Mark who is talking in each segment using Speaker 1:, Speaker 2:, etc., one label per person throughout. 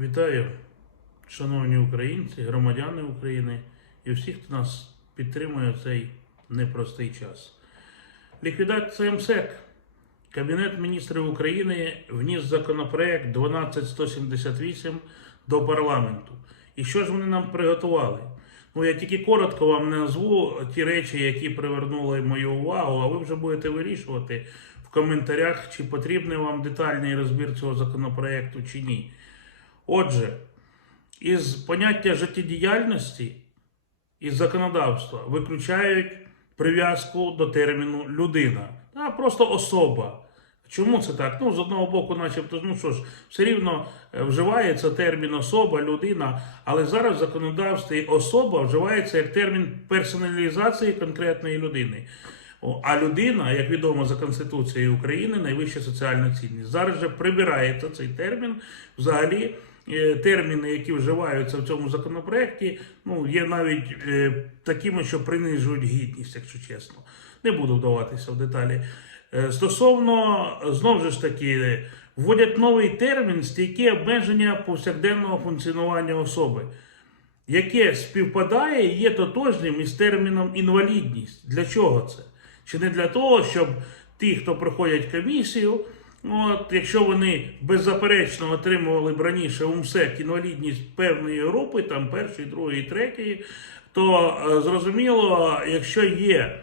Speaker 1: Вітаю, шановні українці, громадяни України і всіх, хто нас підтримує в цей непростий час. Ліквідація МСЕК. Кабінет міністрів України вніс законопроект 12178 до парламенту. І що ж вони нам приготували? Ну, я тільки коротко вам назву ті речі, які привернули мою увагу, а ви вже будете вирішувати в коментарях, чи потрібний вам детальний розбір цього законопроекту чи ні. Отже, із поняття життєдіяльності із законодавства виключають прив'язку до терміну людина, а просто особа. Чому це так? Ну, з одного боку, начебто, ну що ж, все рівно е, вживається термін особа, людина, але зараз в законодавстві особа вживається як термін персоналізації конкретної людини. А людина, як відомо за Конституцією України, найвища соціальна цінність. Зараз же прибирається цей термін. Взагалі, терміни, які вживаються в цьому законопроекті, ну, є навіть е, такими, що принижують гідність, якщо чесно. Не буду вдаватися в деталі. Е, Стосовно, знову ж таки, вводять новий термін стійкі обмеження повсякденного функціонування особи яке співпадає і є тотожнім із терміном інвалідність. Для чого це? Чи не для того, щоб ті, хто проходять комісію, от, якщо вони беззаперечно отримували б раніше УМСЕК інвалідність певної групи, там першої, другої, третьої, то е, зрозуміло, якщо є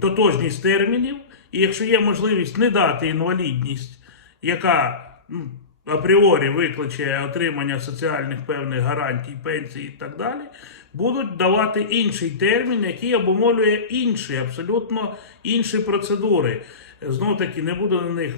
Speaker 1: тотожність термінів, і якщо є можливість не дати інвалідність, яка ну, апріорі викличе отримання соціальних певних гарантій, пенсій і так далі, будуть давати інший термін, який обумовлює інші, абсолютно інші процедури. Знову таки, не буду на них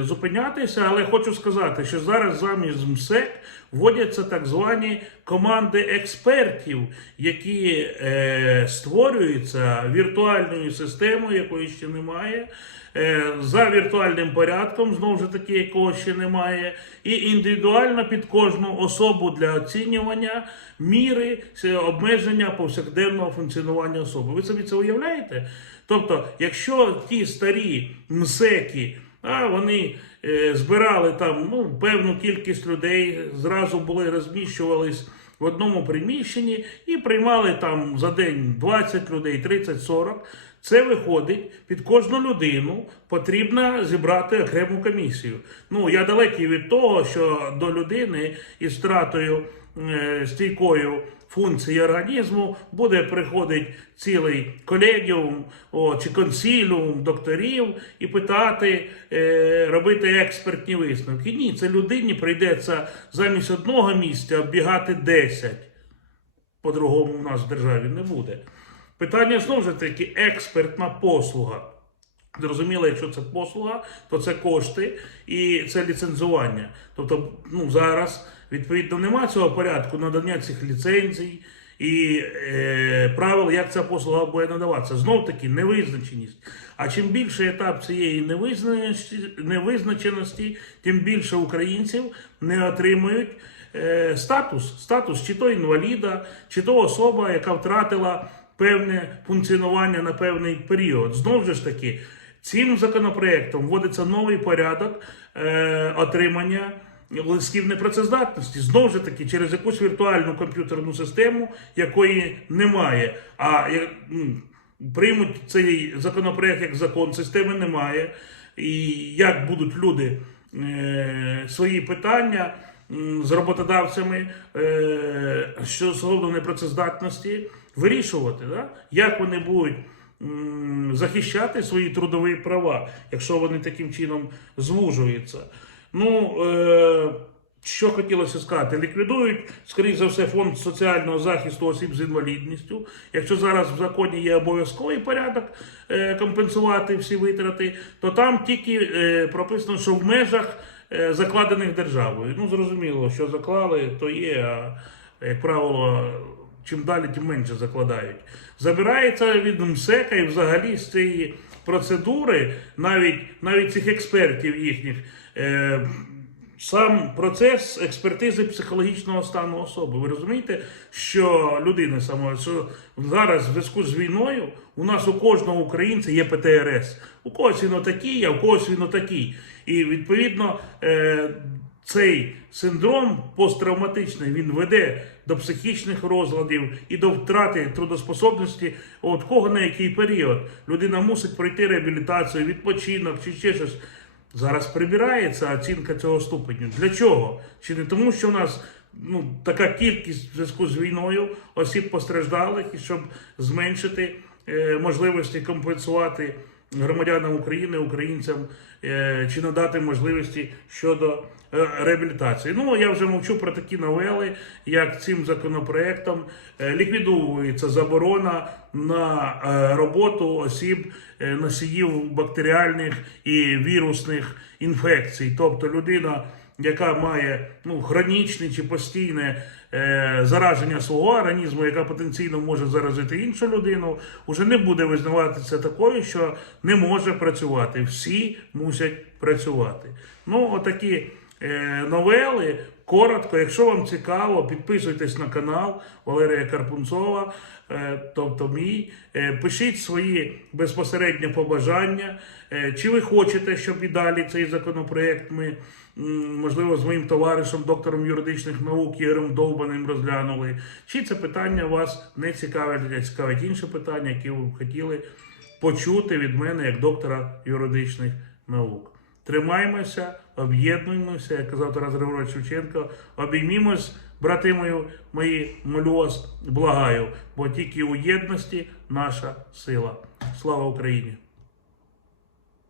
Speaker 1: зупинятися, але хочу сказати, що зараз замість МСЕК вводяться так звані команди експертів, які е, створюються віртуальною системою, якої ще немає. е, За віртуальним порядком, знову ж таки, якого ще немає, і індивідуально під кожну особу для оцінювання міри обмеження повсякденного функціонування особи. Ви собі це уявляєте? Тобто, якщо ті старі МСЕКи, а вони е, збирали там ну, певну кількість людей, зразу були розміщувались в одному приміщенні і приймали там за день 20 людей, 30-40. Це виходить під кожну людину потрібно зібрати окрему комісію. Ну я далекий від того, що до людини із втратою е, стійкою функції організму буде приходить цілий колегіум о, чи консіліум докторів і питати, е, робити експертні висновки. Ні, це людині прийдеться замість одного місця оббігати 10. По-другому у нас в державі не буде. Питання знову ж таки експертна послуга. Зрозуміло, якщо це послуга, то це кошти і це ліцензування. Тобто, ну зараз відповідно немає цього порядку надання цих ліцензій і е, правил, як ця послуга буде надаватися. Знов таки невизначеність. А чим більше етап цієї невизначеності, невизначеності, тим більше українців не отримують е, статус, статус чи то інваліда, чи то особа, яка втратила певне функціонування на певний період. Знову ж таки, цим законопроектом вводиться новий порядок е, отримання листків непрацездатності. Знову ж таки, через якусь віртуальну комп'ютерну систему, якої немає. А е, приймуть цей законопроект як закон, системи немає. І як будуть люди е, свої питання з роботодавцями е, що стосовно непрацездатності вирішувати, да? як вони будуть захищати свої трудові права, якщо вони таким чином звужуються. Ну, е, що хотілося сказати, ліквідують, скоріш за все, фонд соціального захисту осіб з інвалідністю. Якщо зараз в законі є обов'язковий порядок е, компенсувати всі витрати, то там тільки е, прописано, що в межах е, закладених державою. Ну, зрозуміло, що заклали, то є, а як правило, чим далі, тим менше закладають. Забирається від МСЕКа і взагалі з цієї процедури, навіть, навіть цих експертів їхніх. Е, Сам процес експертизи психологічного стану особи. Ви розумієте, що людина сама, що зараз в зв'язку з війною у нас у кожного українця є ПТРС. У когось він отакий, а у когось він отакий. І відповідно е, цей синдром посттравматичний він веде до психічних розладів і до втрати трудоспособності. От кого на який період людина мусить пройти реабілітацію, відпочинок чи ще щось. Зараз прибирається оцінка цього ступеню. Для чого? Чи не тому, що в нас ну, така кількість в зв'язку з війною осіб постраждалих, і щоб зменшити е, можливості компенсувати громадянам України, українцям е, чи надати можливості щодо е, реабілітації. Ну я вже мовчу про такі новели, як цим законопроектом е, ліквідовується заборона на роботу осіб носіїв бактеріальних і вірусних інфекцій, тобто людина. Яка має ну, хронічне чи постійне е, зараження свого організму, яка потенційно може заразити іншу людину, уже не буде визнаватися такою, що не може працювати. Всі мусять працювати. Ну, отакі новели. Коротко, якщо вам цікаво, підписуйтесь на канал Валерія Карпунцова, е, тобто мій. Е, Пишіть свої безпосередньо побажання. Е, Чи ви хочете, щоб і далі цей законопроект ми, можливо, з моїм товаришем, доктором юридичних наук Ігорем Довбаним розглянули? Чи це питання вас не цікавить, а цікавить інше питання, яке ви б хотіли почути від мене як доктора юридичних наук? Тримаймося, об'єднуємося, як казав Тарас Григорович Шевченко, обіймімось, брати мою, мої, молю вас, благаю, бо тільки у єдності наша сила. Слава Україні!